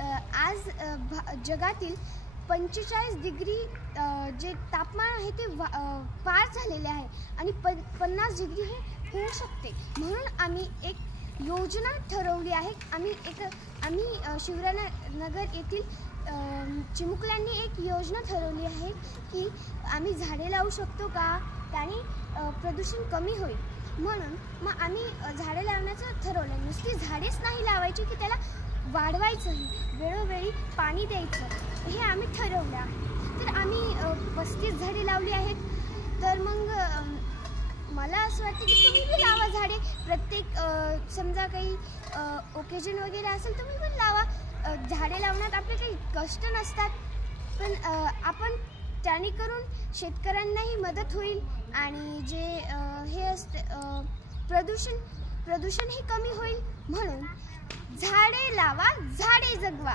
आज जगातील 45 डिग्री जे तापमान आहे ते पार झालेले आहे आणि 50 डिग्री हे होऊ शकते। म्हणून आम्ही एक योजना ठरवली आहे। आम्ही शिवरायनगर येथील चिमुकल्यांनी एक योजना ठरवली आहे की आम्ही झाडे लावू शकतो का, त्याने प्रदूषण कमी होईल। म्हणून मग आम्ही झाडे लावण्याचं ठरवलं। नुसती झाडेच नाही लावायची की त्याला वाढवायचंही, वेळोवेळी पाणी द्यायचं, हे आम्ही ठरवलं आहे। तर आम्ही 35 झाडे लावली आहेत। तर मग मला असं वाटतं की तुम्ही पण लावा झाडे। प्रत्येक समजा काही ओकेजन वगैरे असेल तुम्ही पण लावा। झाडे लावण्यात आपले काही कष्ट नसतात, पण आपण त्याने करून शेतकऱ्यांनाही मदत होईल आणि जे हे असते प्रदूषण हे कमी होईल। म्हणून झाडे लावा, झाडे जगवा।